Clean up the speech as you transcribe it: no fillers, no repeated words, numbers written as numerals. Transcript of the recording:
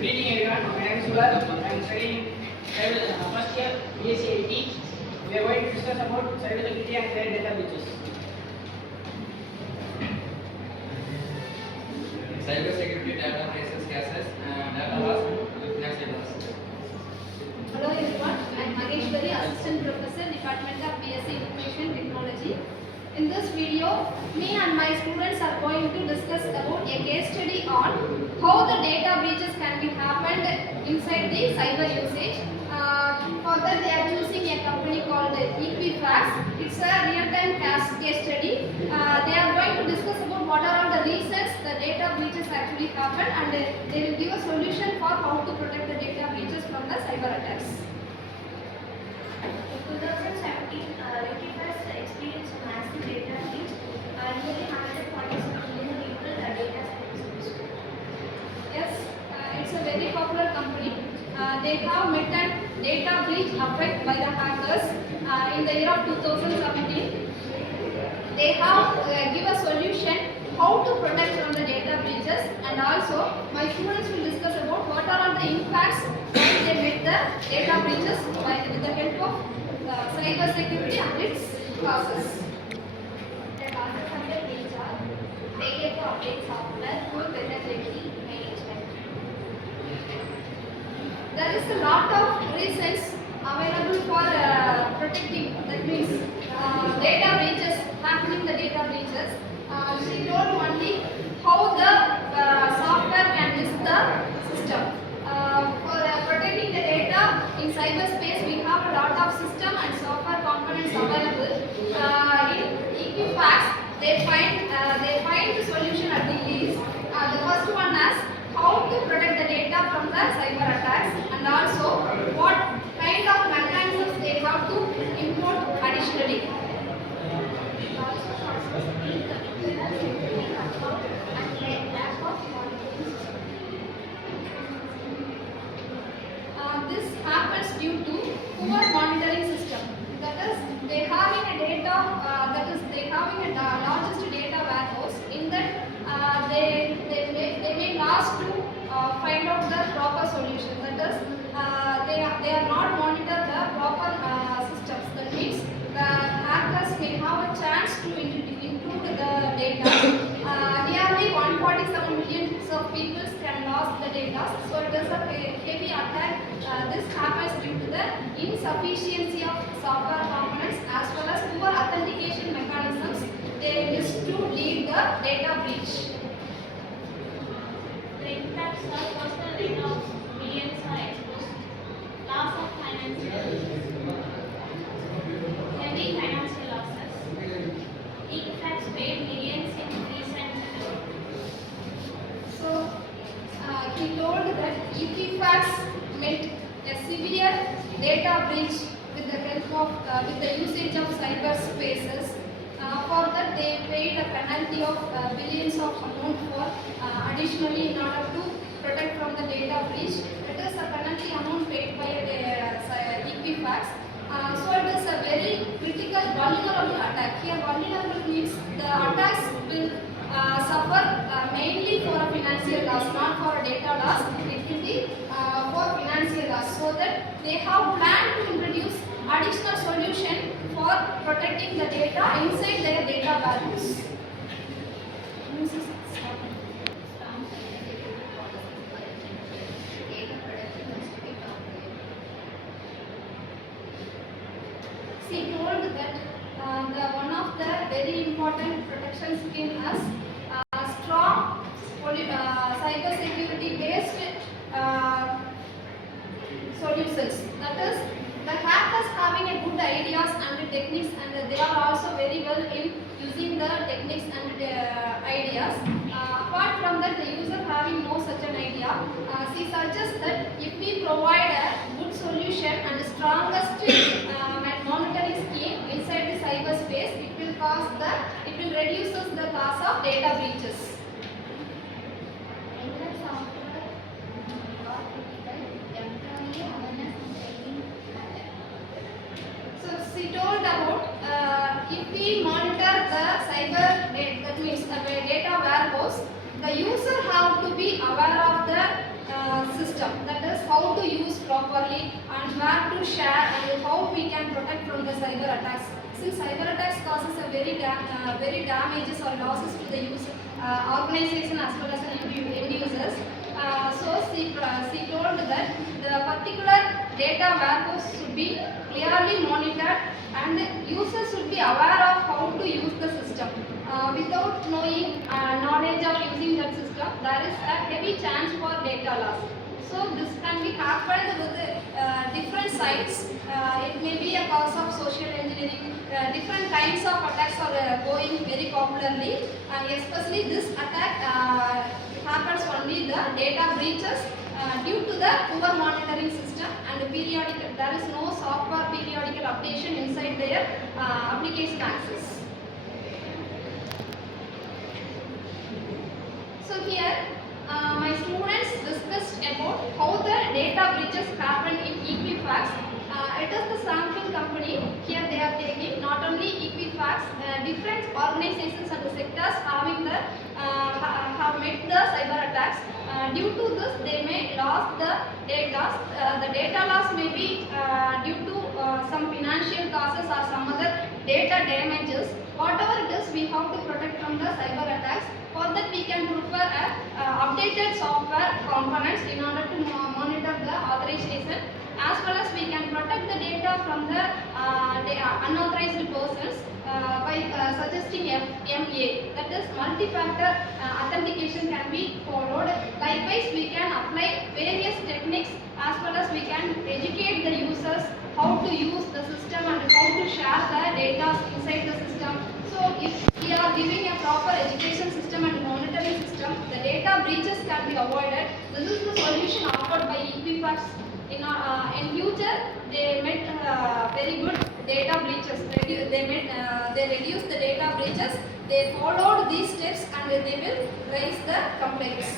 Good evening everyone, my name is Sugar. I am studying first year BSc IT. We are going to discuss about cybersecurity and their data breaches. Cybersecurity data traces cases and data loss with next loss. Hello everyone, I am Mageshwari, Assistant Professor, Department of BSc Information Technology. In this video, me and my students are going to discuss about a case study on how the data breaches can be happened inside the cyber usage. For that, they are using a company called Equifax. It's a real-time case study. They are going to discuss about what are all the reasons the data breaches actually happen, and they will give a solution for how to protect the data breaches from the cyber attacks. In 2017, Equifax experienced a massive data breach. Nearly 147 million people data is. Yes, it's a very popular company. They have met a data breach affected by the hackers in the year of 2017. They have give a solution how to protect from the data breaches, and also my students will discuss about what are all the impacts when they met the data breaches with the help of cyber security and its causes. The causes of the breach are failure to update software, poor vulnerability management. There is a lot of reasons available for protecting, that means data breaches, happening the data breaches. She told only how the software can miss the system. For protecting the data in cyberspace, we have a lot of system and software components available. In Equifax, they find the solution at the least. The first one is how to protect the data from the cyber attacks, and also what kind of mechanisms they have to import additionally. Also causes weak internal security control and lack of monitoring system. This happens due to poor monitoring system. That is, they having a data. They having a largest data warehouse. In that, they may last to find out the proper solution. That is, they are not monitor the proper systems. That means the hackers may have a chance to include the data. Nearly 147 million of people can lose the data. So it is a heavy attack. This happens due to the insufficiency of software components as well as poor authentication mechanisms. They miss to lead the data breach. The impacts are personal data of millions are exposed, loss of heavy financial losses. Equifax paid millions in fees and So he told that Equifax met a severe data breach with the help of with the usage of cyberspaces. For that, they paid a penalty of billions of amount for additionally in order to protect from the data breach. That is a penalty amount paid by Equifax. So it is a very critical vulnerable attack. Here, vulnerable means the attacks will suffer mainly for a financial loss, not for a data loss. It will be for financial loss. So that they have planned to introduce additional solution for protecting the data inside their data values. strong cybersecurity policy for ensuring data protection must be compliant. She told that one of the very important protection scheme is strong cyber security based solutions. That is, the hackers having a good ideas and techniques, and they are also very well in using the techniques and ideas. Apart from that, the user having no such an idea, she suggests that if we provide a good solution and strongest monitoring scheme inside the cyberspace, it will reduces the cost of data breaches. Regular software or critical employee awareness and training matter. So she told about if we monitor the cyber data, that means the data warehouse, the user have to be aware of the system system. That is how to use properly and where to share and how we can protect from the cyber attacks. Since cyber attacks causes a very damages or losses to the organization as well as the end users. So she told that the particular data warehouse should be clearly monitored and the users should be aware of how to use the system. Without knowing knowledge of using that system, there is a heavy chance for data loss. So this can be happened with different sites. It may be a cause of social engineering. Different kinds of attacks are going very popularly, and especially this attack happens only the data breaches due to the poor monitoring system and there is no software periodical updation inside their application access. So here my students discussed about how the data breaches happen in Equifax. It is the sample company. Here they are taking not only Equifax, different organizations and the sectors having the have met the cyber attacks. Due to this, they may lose the data. The data loss may be due to some financial causes or some other data damages. Whatever it is, we have to protect from the cyber attacks. For that, we can prefer updated software components in order to monitor the authorization, as well as we can protect the data from the unauthorized persons by suggesting FMA, that is multi-factor authentication can be followed. Likewise, we can apply various techniques as well as we can educate the users how to use the system and how to share the data inside the system. So if we are giving a proper education system and monitoring system, the data breaches can be avoided. This is the solution offered by Equifax. In future, they made very good data breaches. They reduced the data breaches. They followed these steps and they will raise the complaints.